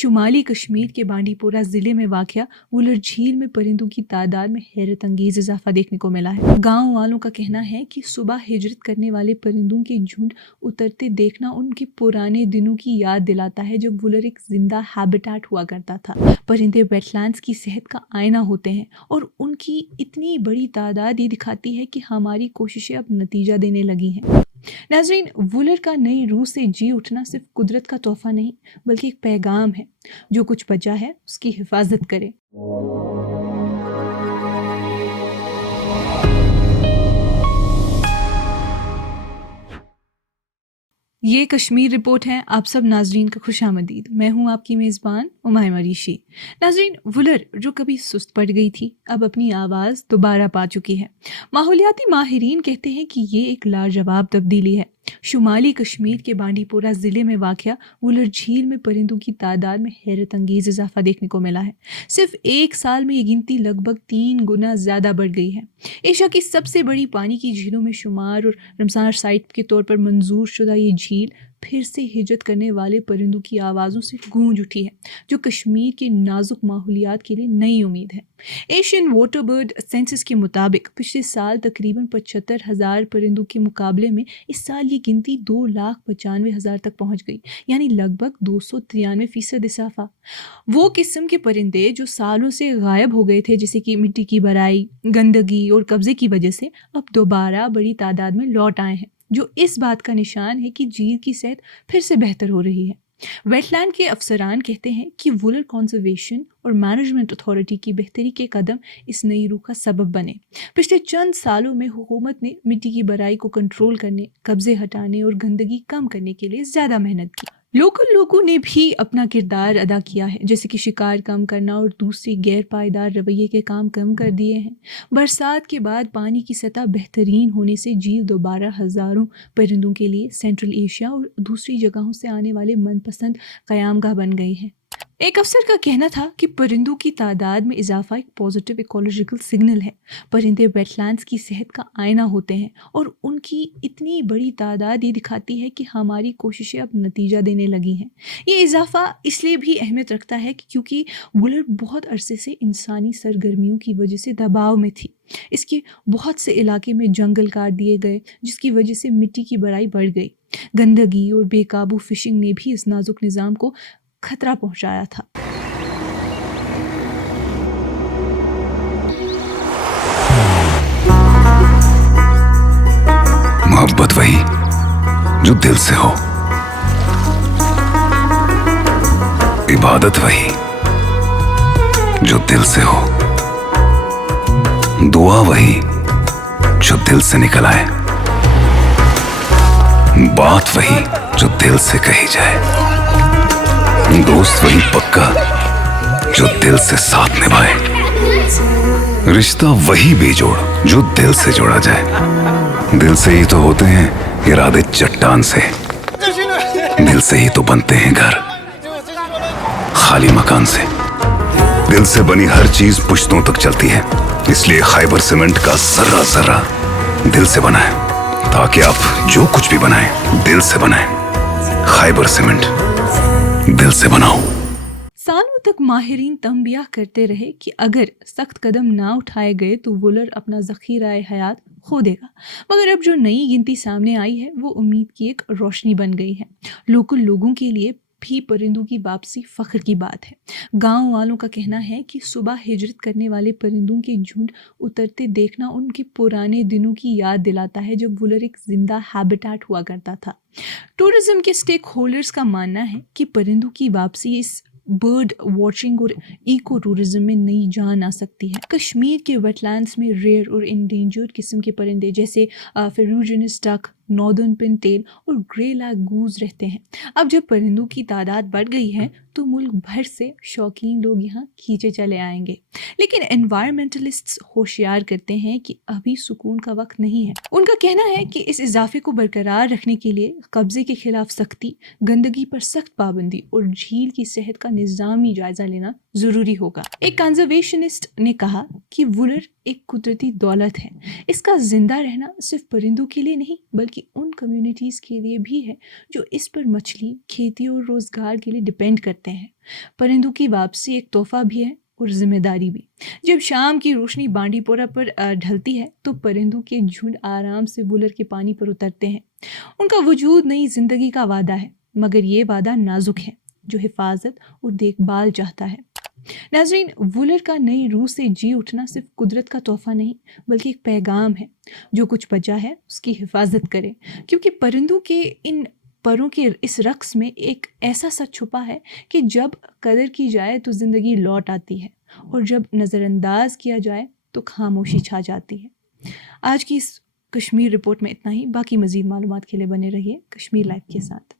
शुमाली कश्मीर के बांडीपोरा ज़िले में वाक़या वुलर झील में परिंदों की तादाद में हैरत अंगेज़ इजाफा देखने को मिला है। गांव वालों का कहना है कि सुबह हिजरत करने वाले परिंदों के झुंड उतरते देखना उनके पुराने दिनों की याद दिलाता है जब वुलर एक जिंदा हैबिटेट हुआ करता था। परिंदे वेटलैंड्स की सेहत का आईना होते हैं और उनकी इतनी बड़ी तादाद ये दिखाती है कि हमारी कोशिशें अब नतीजा देने लगी हैं। नाज़रीन, वुलर का नई रूह से जी उठना सिर्फ कुदरत का तोहफा नहीं बल्कि एक पैगाम है। जो कुछ बचा है उसकी हिफाजत करें। ये कश्मीर रिपोर्ट है। आप सब नाजरीन का खुशामदीद। मैं हूँ आपकी मेज़बान उमाइमा रीशी। नाजरीन, वुलर जो कभी सुस्त पड़ गई थी अब अपनी आवाज़ दोबारा पा चुकी है। माहौलियाती माहिरीन कहते हैं कि ये एक लाजवाब तब्दीली है। शुमाली कश्मीर के बांडीपोरा ज़िले में वाक़या वुलर झील में परिंदों की तादाद में हैरत अंगेज़ इजाफा देखने को मिला है। सिर्फ एक साल में ये गिनती लगभग 3 गुना ज़्यादा बढ़ गई है। एशिया की सबसे बड़ी पानी की झीलों में शुमार और रमसार साइट के तौर पर मंजूर शुदा ये झील फिर से हिजरत करने वाले परिंदों की आवाज़ों से गूंज उठी है, जो कश्मीर के नाजुक माहौलियात के लिए नई उम्मीद है। एशियन वाटर बर्ड सेंसस के मुताबिक पिछले साल तकरीबन 75,000 परिंदों के मुकाबले में इस साल ये गिनती 2,95,000 तक पहुंच गई, यानी लगभग 293% इजाफा। वो किस्म के परिंदे जो सालों से गायब हो गए थे, जैसे कि मिट्टी की भराई, गंदगी और कब्जे की वजह से, अब दोबारा बड़ी तादाद में लौट आए हैं, जो इस बात का निशान है कि झील की सेहत फिर से बेहतर हो रही है। वेटलैंड के अफसरान कहते हैं कि वुलर कंजर्वेशन और मैनेजमेंट अथॉरिटी की बेहतरी के कदम इस नई रूह का सबब बने। पिछले चंद सालों में हुकूमत ने मिट्टी की भराई को कंट्रोल करने, कब्जे हटाने और गंदगी कम करने के लिए ज़्यादा मेहनत की। लोकल लोगों ने भी अपना किरदार अदा किया है, जैसे कि शिकार कम करना और दूसरी गैर पायदार रवैये के काम कम कर दिए हैं। बरसात के बाद पानी की सतह बेहतरीन होने से झील दोबारा हज़ारों परिंदों के लिए सेंट्रल एशिया और दूसरी जगहों से आने वाले मनपसंद क़यामगाह बन गई है। एक अफसर का कहना था कि परिंदों की तादाद में इजाफा एक पॉजिटिव इकोलॉजिकल सिग्नल है। परिंदे वेटलैंड्स की सेहत का आईना होते हैं और उनकी इतनी बड़ी तादाद ये दिखाती है कि हमारी कोशिशें अब नतीजा देने लगी हैं। ये इजाफा इसलिए भी अहमियत रखता है कि क्योंकि वुलर बहुत अरसे से इंसानी सरगर्मियों की वजह से दबाव में थी। इसके बहुत से इलाके में जंगल काट दिए गए, जिसकी वजह से मिट्टी की भराई बढ़ गई। गंदगी और बेकाबू फिशिंग ने भी इस नाजुक निज़ाम को खतरा पहुंचाया था। मोहब्बत वही जो दिल से हो, इबादत वही जो दिल से हो, दुआ वही जो दिल से निकल आए, बात वही जो दिल से कही जाए, दोस्त वही पक्का जो दिल से साथ निभाए, रिश्ता वही बेजोड़ जो दिल से जोड़ा जाए। दिल से ही तो होते हैं इरादे चट्टान से, दिल से ही तो बनते हैं घर खाली मकान से। दिल से बनी हर चीज पुश्तों तक चलती है, इसलिए खैबर सीमेंट का जर्रा जर्रा दिल से बना है, ताकि आप जो कुछ भी बनाएं दिल से बनाएं। खैबर सीमेंट, दिल से बनाओ। सालों तक माहिरीन तंबिया करते रहे कि अगर सख्त कदम ना उठाए गए तो वुलर अपना ज़ख़ीरा हयात खो देगा, मगर अब जो नई गिनती सामने आई है वो उम्मीद की एक रोशनी बन गई है। लोकल लोगों के लिए भी परिंदों की वापसी फ़ख्र की बात है। गांव वालों का कहना है कि सुबह हिजरत करने वाले परिंदों के झुंड उतरते देखना उनके पुराने दिनों की याद दिलाता है जब वुलर एक जिंदा हैबिटेट हुआ करता था। टूरिज्म के स्टेक होल्डर्स का मानना है कि परिंदों की वापसी इस बर्ड वॉचिंग और इको टूरिज्म में नई जान आ सकती है। कश्मीर के वेटलैंड्स में रेयर और इंडेंजर्ड किस्म के परिंदे जैसे फेरुजिनस डक, नॉर्दर्न पिनटेल और ग्रे लैग गूज रहते हैं। अब जब परिंदों की तादाद बढ़ गई है तो मुल्क भर से शौकीन लोग यहाँ खींचे चले आएंगे। लेकिन एनवायरमेंटलिस्ट्स होशियार करते हैं कि अभी सुकून का वक्त नहीं है। उनका कहना है कि इस इजाफे को बरकरार रखने के लिए कब्जे के खिलाफ सख्ती, गंदगी पर सख्त पाबंदी और झील की सेहत का निज़ामी जायजा लेना ज़रूरी होगा। एक कंजर्वेशनिस्ट ने कहा कि वुलर एक कुदरती दौलत है। इसका जिंदा रहना सिर्फ परिंदों के लिए नहीं बल्कि बल्कि उन कम्युनिटीज़ के लिए भी है जो इस पर मछली, खेती और रोज़गार के लिए डिपेंड करते हैं। परिंदों की वापसी एक तोहफा भी है और जिम्मेदारी भी। जब शाम की रोशनी बांडीपोरा पर ढलती है तो परिंदों के झुंड आराम से वुलर के पानी पर उतरते हैं। उनका वजूद नई जिंदगी का वादा है, मगर ये वादा नाजुक है जो हिफाजत और देखभाल चाहता है। नाजरीन, वुलर का नई रूह से जी उठना सिर्फ कुदरत का तोहफा नहीं बल्कि एक पैगाम है। जो कुछ बचा है उसकी हिफाजत करें, क्योंकि परिंदों के इन परों के इस रक्स में एक ऐसा सच छुपा है कि जब कदर की जाए तो ज़िंदगी लौट आती है, और जब नज़रअंदाज किया जाए तो खामोशी छा जाती है। आज की इस कश्मीर रिपोर्ट में इतना ही। बाकी मज़ीद मालूमात के लिए बने रहिए कश्मीर लाइव के साथ।